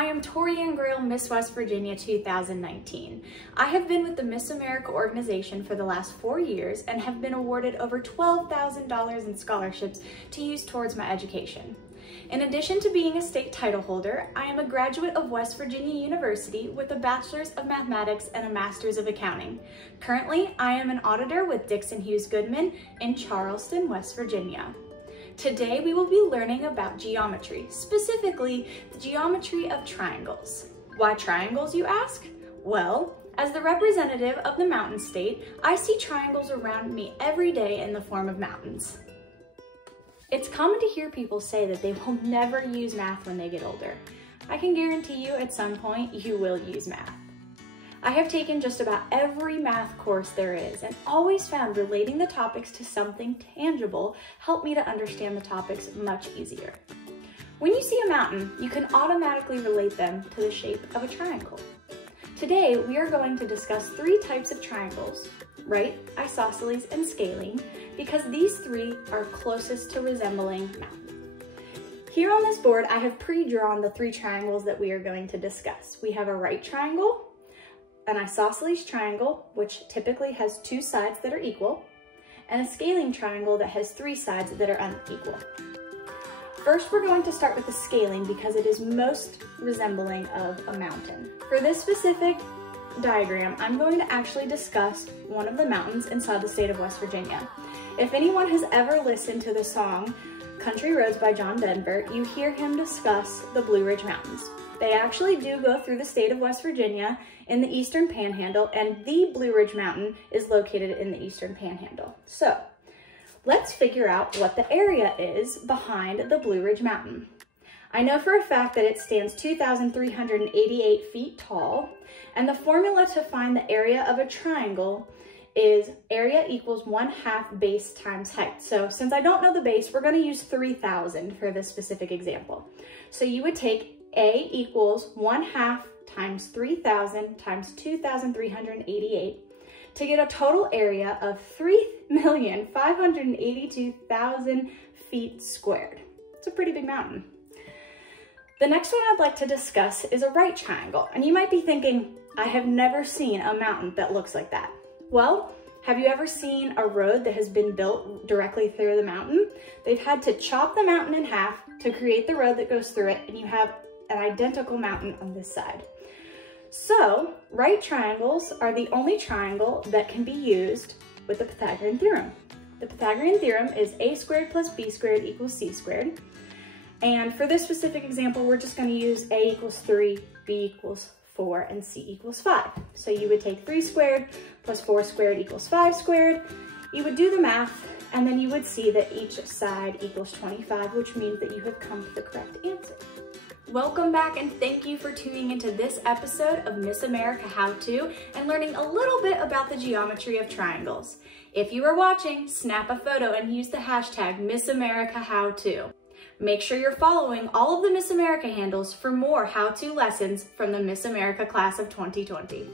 I am Toriane Graal, Miss West Virginia 2019. I have been with the Miss America organization for the last 4 years and have been awarded over $12,000 in scholarships to use towards my education. In addition to being a state title holder, I am a graduate of West Virginia University with a Bachelor's of Mathematics and a Master's of Accounting. Currently, I am an auditor with Dixon Hughes Goodman in Charleston, West Virginia. Today, we will be learning about geometry, specifically the geometry of triangles. Why triangles, you ask? Well, as the representative of the mountain state, I see triangles around me every day in the form of mountains. It's common to hear people say that they will never use math when they get older. I can guarantee you at some point you will use math. I have taken just about every math course there is and always found relating the topics to something tangible helped me to understand the topics much easier. When you see a mountain, you can automatically relate them to the shape of a triangle. Today, we are going to discuss 3 types of triangles: right, isosceles, and scaling, because these 3 are closest to resembling mountain. Here on this board, I have pre-drawn the 3 triangles that we are going to discuss. We have a right triangle, an isosceles triangle, which typically has 2 sides that are equal, and a scaling triangle that has 3 sides that are unequal. First, we're going to start with the scaling because it is most resembling of a mountain. For this specific diagram, I'm going to actually discuss one of the mountains inside the state of West Virginia. If anyone has ever listened to the song Country Roads by John Denver, you hear him discuss the Blue Ridge Mountains. They actually do go through the state of West Virginia in the Eastern Panhandle, and the Blue Ridge Mountain is located in the Eastern Panhandle. So let's figure out what the area is behind the Blue Ridge Mountain. I know for a fact that it stands 2,388 feet tall, and the formula to find the area of a triangle is area equals 1/2 base times height. So since I don't know the base, we're going to use 3,000 for this specific example. So you would take A equals 1/2 times 3,000 times 2,388 to get a total area of 3,582,000 feet squared. It's a pretty big mountain. The next one I'd like to discuss is a right triangle. And you might be thinking, I have never seen a mountain that looks like that. Well, have you ever seen a road that has been built directly through the mountain? They've had to chop the mountain in half to create the road that goes through it, and you have an identical mountain on this side. So, right triangles are the only triangle that can be used with the Pythagorean Theorem. The Pythagorean Theorem is a squared plus b squared equals c squared. And for this specific example, we're just going to use a equals 3, b equals 4, and c equals 5. So you would take 3 squared plus 4 squared equals 5 squared. You would do the math, and then you would see that each side equals 25, which means that you have come to the correct answer. Welcome back, and thank you for tuning into this episode of Miss America How To and learning a little bit about the geometry of triangles. If you are watching, snap a photo and use the hashtag MissAmericaHowTo. Make sure you're following all of the Miss America handles for more how-to lessons from the Miss America class of 2020.